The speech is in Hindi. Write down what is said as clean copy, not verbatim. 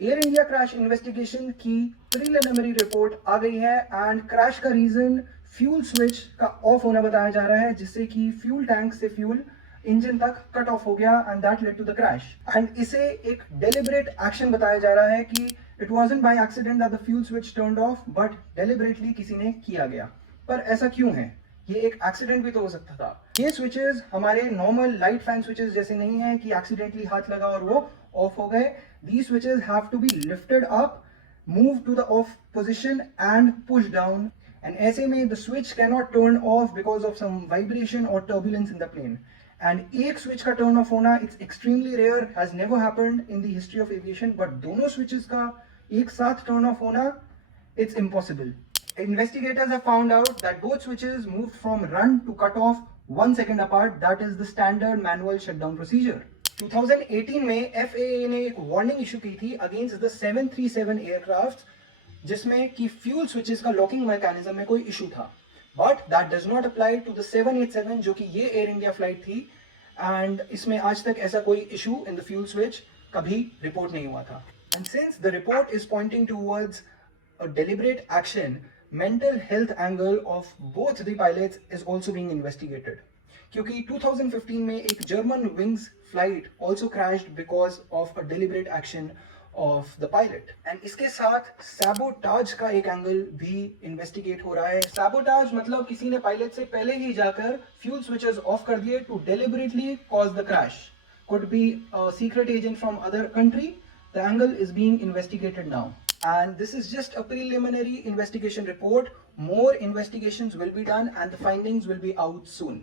एयर इंडिया क्रैश इन्वेस्टिगेशन की प्रीलिमिनरी रिपोर्ट आ गई है एंड क्रैश का रीजन फ्यूल स्विच का ऑफ होना बताया जा रहा है, जिससे कि फ्यूल टैंक से फ्यूल इंजन तक कट ऑफ हो गया and that led to the crash. And इसे एक डेलिबरेट एक्शन बताया जा रहा है कि it wasn't by accident that the fuel switch turned off, but deliberately किसी ने किया गया। पर ऐसा क्यों है? ये एक एक्सीडेंट भी तो हो सकता था। ये स्विचेस हमारे नॉर्मल लाइट फैन स्विचेस जैसे नहीं है कि एक्सीडेंटली हाथ लगा और वो ऑफ हो गए। These switches have to be lifted up, moved to the off position and pushed down. And ऐसे में the switch cannot turn off because of some vibration or turbulence in the plane. And एक switch का turn off होना it's extremely rare, has never happened in the history of aviation. But दोनों switches का एक साथ turn off होना it's impossible. Investigators have found out that both switches moved from run to cut off 1 second apart. That is the standard manual shutdown procedure. 2018 में FAA ने एक वार्निंग इशू की थी अगेंस्ट द 737 एयरक्राफ्ट, जिसमें कि फ्यूल स्विचेस का लॉकिंग मैकेनिज्म में कोई इशू था, but that does not apply to the 787 जो कि ये एयर इंडिया फ्लाइट थी। एंड इसमें आज तक ऐसा कोई issue in the fuel switch कभी रिपोर्ट नहीं हुआ था। And since the report is pointing towards a deliberate action, mental health angle of both the pilots is also being investigated. क्योंकि 2015 में एक German wings flight also crashed because of a deliberate action of the pilot. And इसके साथ sabotage का एक एंगल भी इन्वेस्टिगेट हो रहा है। sabotage मतलब किसी ने पायलट से पहले ही जाकर फ्यूल स्विचेस ऑफ कर दिए to deliberately cause the crash. Could be a secret agent from other country. The angle is being investigated now. And this is just a preliminary investigation report. More investigations will be done and the findings will be out soon.